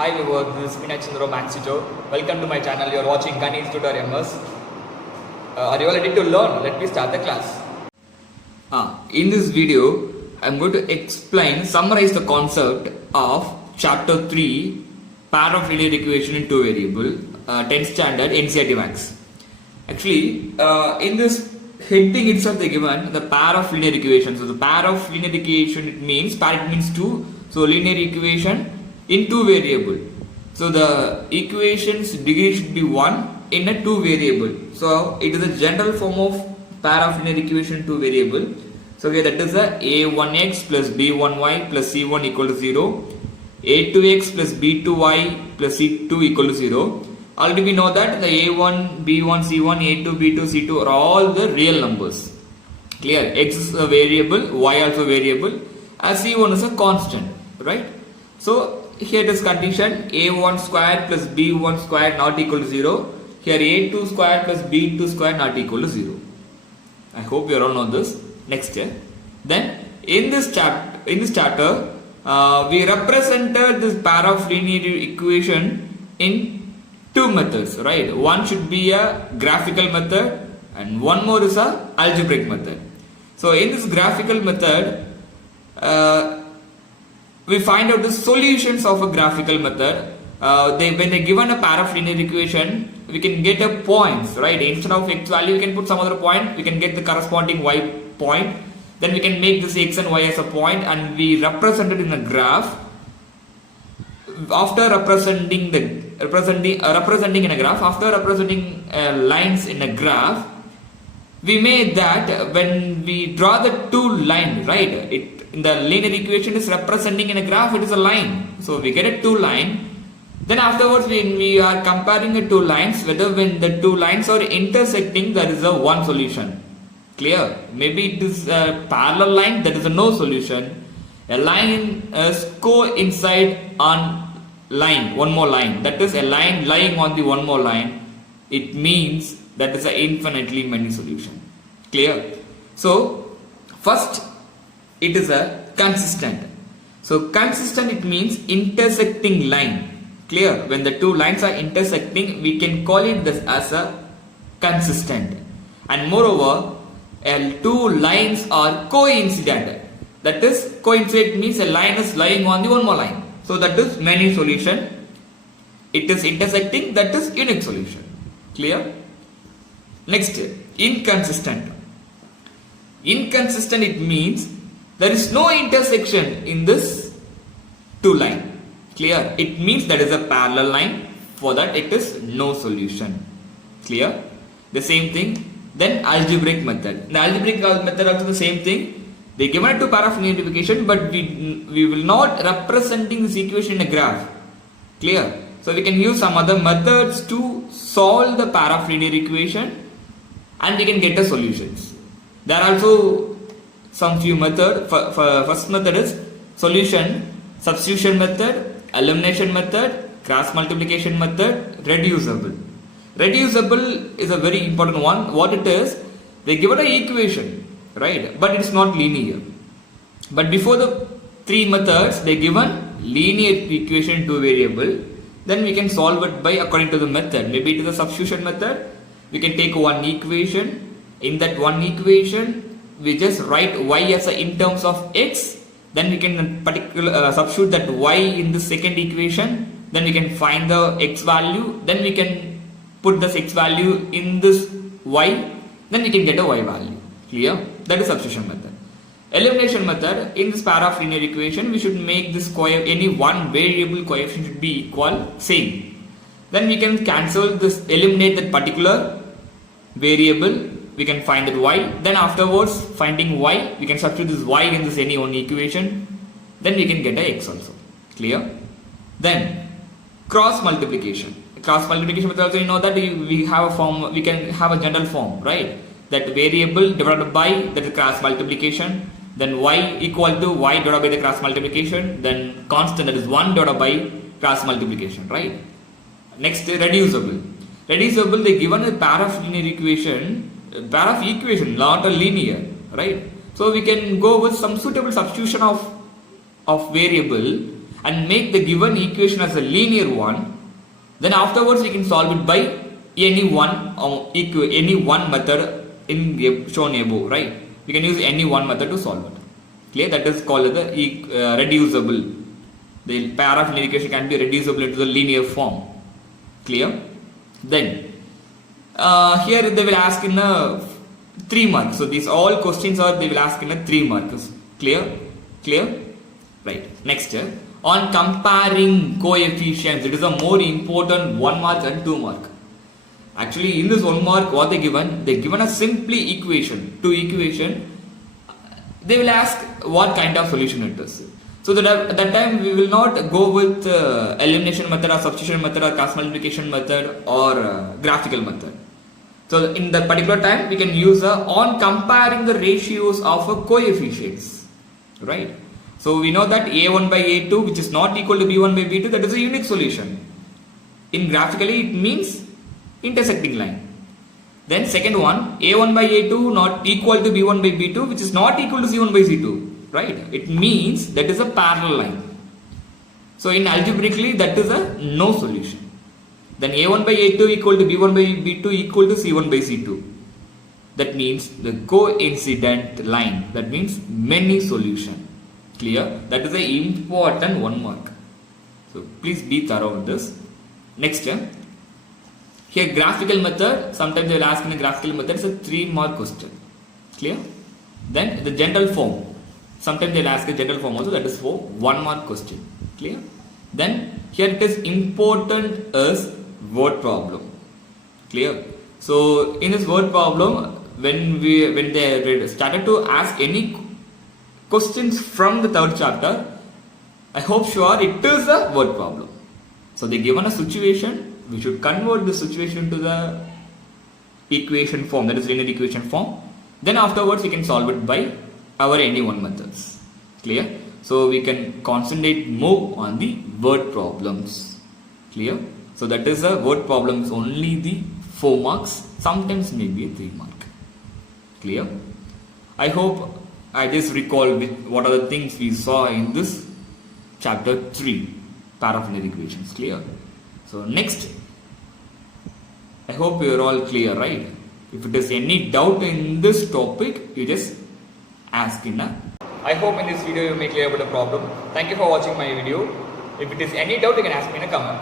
Hi viewers, this is Vinay Max Teacher. Welcome to my channel. You are watching Ganesh Tutorials. Are you all ready to learn? Let me start the class. In this video, I am going to summarize the concept of Chapter 3, Pair of Linear Equation in Two Variable, 10th Standard NCERT Max. Actually, in this heading itself they given the pair of linear equations. So the pair of linear equation, it means two. So linear equation in two variable. So the equation's degree should be 1 in a two variable. So it is a general form of pair of linear equation in two variable. So here that is a a1x plus b1y plus c1 equal to 0, a2x plus b2y plus c2 equal to 0. Already we know that the a1, b1, c1, a2, b2, c2 are all the real numbers. Clear? X is a variable, y also variable, as c1 is a constant, right? So here it is condition a1 square plus b1 square not equal to 0. Here a2 square plus b2 square not equal to 0. I hope you all know this. Next year. Then in this chapter, we represented this pair of linear equation in two methods, right? One should be a graphical method and one more is a algebraic method. So in this graphical method, we find out the solutions of a graphical method. When they given a pair of linear equation, we can get a points, right? Instead of x value, we can put some other point. We can get the corresponding y point. Then we can make this x and y as a point, and we represent it in a graph. After representing in a graph, after representing lines in a graph, we made that when we draw the two lines, right? In the linear equation is representing in a graph, it is a line. So we get a two line. Then afterwards, when we are comparing the two lines, whether when the two lines are intersecting, there is a one solution. Clear? Maybe it is a parallel line, there is a no solution. A line is coincide on line, one more line. That is a line lying on the one more line. It means that is an infinitely many solution. Clear? So first, it is a consistent. So consistent, it means intersecting line. Clear? When the two lines are intersecting, we can call it this as a consistent. And moreover, two lines are coincident. That is, coincident means a line is lying on the one more line. So that is many solution. It is intersecting, that is unique solution. Clear? Next, inconsistent. Inconsistent, it means there is no intersection in this two line. Clear? It means that is a parallel line. For that, it is no solution. Clear? The same thing. Then algebraic method. The algebraic method also the same thing. They given it to pair of linear equation, but we will not representing this equation in a graph. Clear? So we can use some other methods to solve the pair of linear equation, and we can get the solutions. There are also some few methods. First method is solution, substitution method, elimination method, cross multiplication method, reducible. Reducible is a very important one. What it is, they give an equation, right? But it's not linear. But before the three methods, they given linear equation to variable. Then we can solve it by according to the method. Maybe it is a substitution method. We can take one equation. In that one equation, we just write y as in terms of x. Then we can substitute that y in the second equation. Then we can find the x value. Then we can put this x value in this y. Then we can get a y value. Clear? That is substitution method. Elimination method. In this pair of linear equation, we should make this any one variable coefficient should be equal same. Then we can cancel this, eliminate that particular variable. We can find that y. Then afterwards, finding y, we can substitute this y in this any one equation. Then we can get a x also. Clear? Then cross multiplication. Cross multiplication method also, you know that we have a form. We can have a general form, right? That variable divided by that cross multiplication. Then y equal to y divided by the cross multiplication. Then constant, that is 1 divided by cross multiplication, right? Next, reducible. Reducible, they given a pair of linear equation. Pair of equation, not a linear, right? So we can go with some suitable substitution of variable and make the given equation as a linear one, then afterwards we can solve it by any one method shown above, right? We can use any one method to solve it. Clear? That is called the reducible. The pair of linear equation can be reducible into the linear form. Clear? Then here they will ask in a 3 marks. So these all questions they will ask in a 3 marks. Clear? Clear? Right. Next, on comparing coefficients, it is a more important 1 mark and 2 mark. Actually, in this 1 mark, what they given? They given a simply equation, 2 equation. They will ask what kind of solution it is. So that at that time we will not go with elimination method or substitution method or cross multiplication method or graphical method. So in that particular time we can use on comparing the ratios of coefficients, right? So we know that a1 by a2 which is not equal to b1 by b2, that is a unique solution. In graphically it means intersecting line. Then second one, a1 by a2 not equal to b1 by b2 which is not equal to c1 by c2. Right? It means that is a parallel line. So in algebraically that is a no solution. Then a1 by a2 equal to b1 by b2 equal to c1 by c2. That means the coincident line. That means many solution. Clear? That is a important 1 mark. So please be thorough with this. Next, here graphical method. Sometimes they will ask in a graphical method. It's a 3 mark question. Clear? Then the general form. Sometimes they will ask a general form also, that is for 1 mark question. Clear? Then here it is important as word problem. Clear? So in this word problem, when they started to ask any questions from the 3rd chapter, I hope sure it is a word problem. So they given a situation, we should convert the situation to the equation form, that is linear equation form. Then afterwards we can solve it by our any one methods. Clear? So we can concentrate more on the word problems. Clear? So that is a word problems only the 4 marks, sometimes maybe a 3 mark. Clear? I hope I just recall what are the things we saw in this chapter 3, pair of linear equations. Clear? So next, I hope you are all clear, right? If it is any doubt in this topic, you just ask in a. I hope in this video you may clear about the problem. Thank you for watching my video. If it is any doubt, you can ask me in a comment.